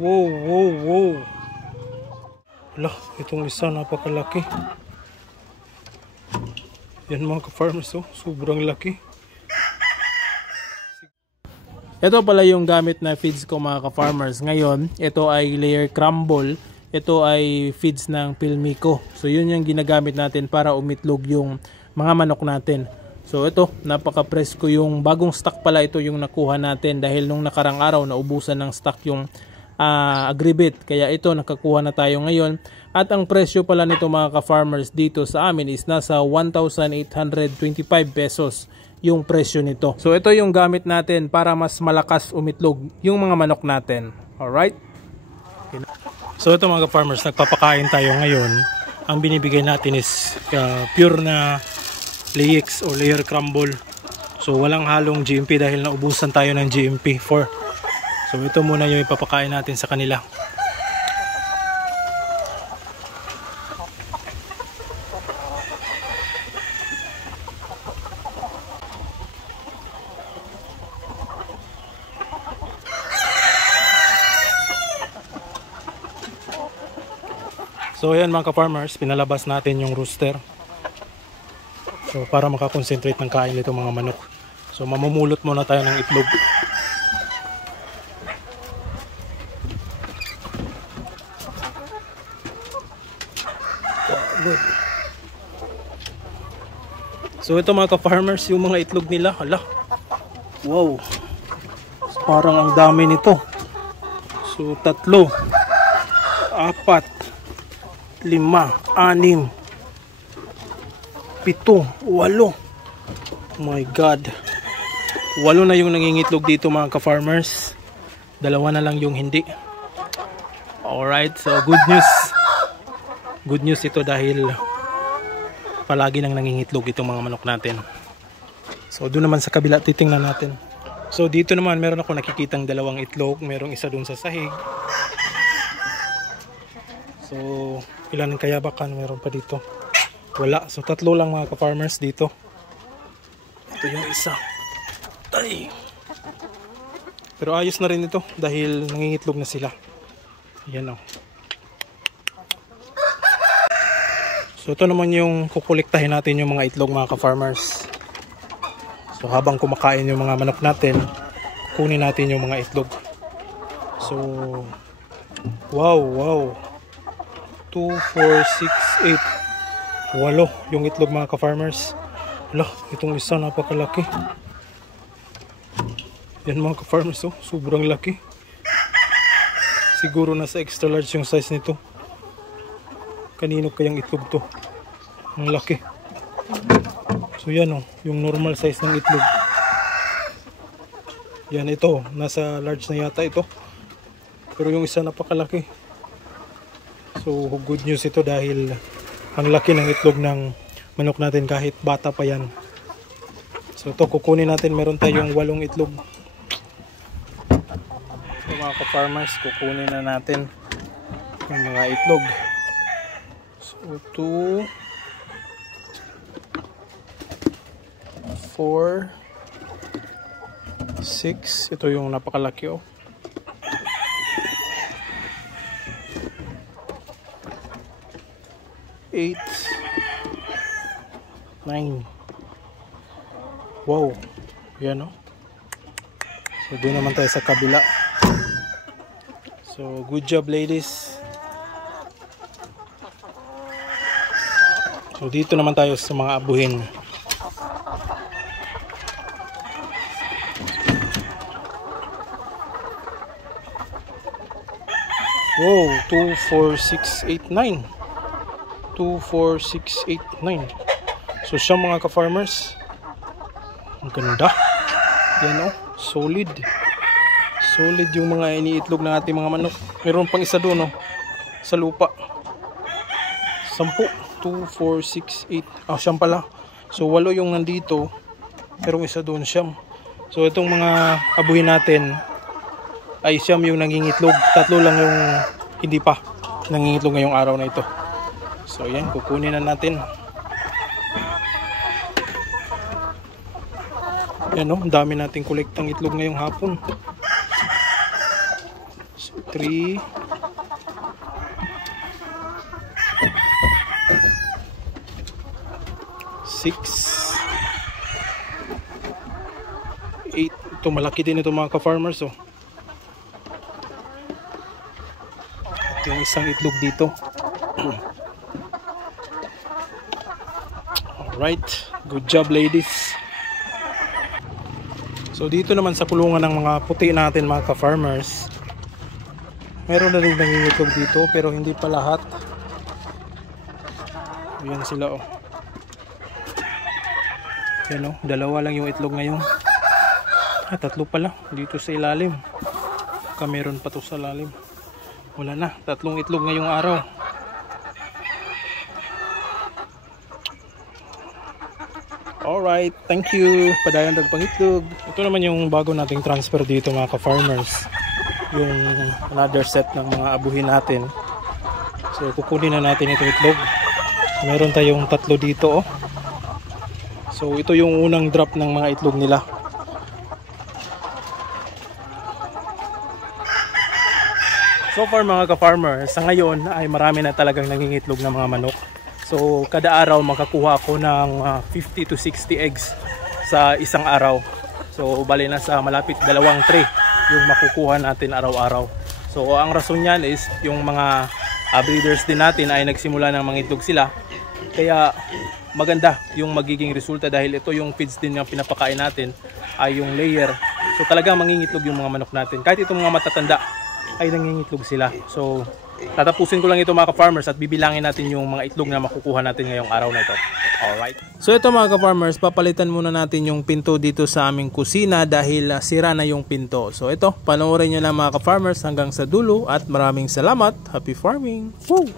Wow, wow, wow. Wala, itong isa napakalaki. Yan mga ka-farmers, oh, sobrang laki. Ito pala yung gamit na feeds ko mga ka-farmers. Ngayon, ito ay layer crumble. Ito ay feeds ng Pilmico. So yun yung ginagamit natin para umitlog yung mga manok natin. So ito, napaka-presko yung bagong stock pala ito yung nakuha natin. Dahil nung nakarang araw, naubusan ng stock yung agribit. Kaya ito, nakakuha na tayo ngayon. At ang presyo pala nito mga ka-farmers dito sa amin is nasa 1,825 pesos yung presyo nito. So ito yung gamit natin para mas malakas umitlog yung mga manok natin. Alright? So ito mga ka-farmers, nagpapakain tayo ngayon. Ang binibigay natin is pure na layix o layer crumble. So walang halong GMP dahil naubusan tayo ng GMP 4. So ito muna yung ipapakain natin sa kanila. So ayan mga ka-farmers, pinalabas natin yung rooster. So para makakonsentrate ng kain nito mga manok. So mamumulot muna tayo ng itlog. So ito mga ka-farmers, yung mga itlog nila, hala. Wow. Parang ang dami nito. So 3, 4, 5, 6, 7, 8. Oh my God. 8 na yung nangingitlog dito mga ka-farmers. 2 na lang yung hindi. Alright, so good news. Good news ito dahil palagi nang nangingitlog itong mga manok natin. So doon naman sa kabila titingnan natin. So dito naman meron ako nakikitang 2 itlog. Merong isa doon sa sahig. So ilan kaya bakan meron pa dito? Wala. So 3 lang mga ka-farmers dito. Ito yung isa. Ay. Pero ayos na rin ito dahil nangingitlog na sila. Yan o. So ito naman yung kukuliktahin natin yung mga itlog mga ka-farmers. So habang kumakain yung mga manok natin, kunin natin yung mga itlog. So wow. 2, 4, 6, 8. 8 yung itlog mga ka-farmers. Wala, itong isa napakalaki. Yan mga ka-farmers, oh, sobrang laki. Siguro nasa extra large yung size nito. Kanino kayang itlog to? Ang laki. So yan oh, yung normal size ng itlog. Yan ito, nasa large na yata ito. Pero yung isa napakalaki. So good news ito dahil ang laki ng itlog ng manok natin kahit bata pa yan. So ito kukunin natin, meron tayong 8 itlog. So mga ka-farmers, kukunin na natin yung mga itlog. So 2, 4, 6. Ito yung napakalaki oh. 8, 9. Wow. Yan oh. So doon naman tayo sa kabila. So good job ladies. So dito naman tayo sa mga abuhin. Wow, 2, 4, 6, 8, 9. 2, 4, 6, 8, 9. So siya mga ka-farmers. Ang ganda. Yan oh, solid. Solid yung mga iniitlog na ating mga manok. Meron pang isa doon oh, sa lupa. 10. 2, 4, 6, 8. Ah, siyam pala. So 8 yung nandito. Merong isa doon, siyam. So itong mga abuhin natin ay siyam yung nangingitlog. 3 lang yung hindi pa nangingitlog ngayong araw na ito. So yan, kukunin na natin. Yan o, ang dami nating kolektang itlog ngayong hapon. So 3, 6, 8. Ito malaki din ito mga ka-farmers, oh. Yung isang itlog dito. Alright, good job ladies. So dito naman sa kulungan ng mga puti natin mga ka-farmers, meron na rin nangingitlog dito pero hindi pa lahat. Ayan sila, oh. Yan, oh, dalawa lang yung itlog ngayon. Tatlo pala dito sa ilalim. Baka meron pa to sa lalim. Wala na, 3 itlog ngayong araw. Alright, thank you. Padayon nagpangitlog. Ito naman yung bago nating transfer dito mga ka-farmers. Yung another set ng mga abuhin natin. So kukunin na natin itong itlog. Meron tayong 3 dito, oh. So ito yung unang drop ng mga itlog nila. So far mga ka-farmer, sa ngayon ay marami na talagang nangingitlog ng mga manok. So kada araw makakuha ako ng 50 to 60 eggs sa isang araw. So bali na sa malapit 2 tray yung makukuha natin araw-araw. So ang rason niyan is yung mga breeders din natin ay nagsimula ng mangitlog sila. Kaya maganda yung magiging resulta dahil ito yung feeds din na pinapakain natin ay yung layer. So talagang mangingitlog yung mga manok natin. Kahit itong mga matatanda ay nangingitlog sila. So tatapusin ko lang ito mga ka-farmers at bibilangin natin yung mga itlog na makukuha natin ngayong araw na ito. Alright. So ito mga ka-farmers, papalitan muna natin yung pinto dito sa aming kusina dahil sira na yung pinto. So ito, panoorin nyo lang mga ka-farmers hanggang sa dulo at maraming salamat. Happy farming! Woo!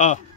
Ah.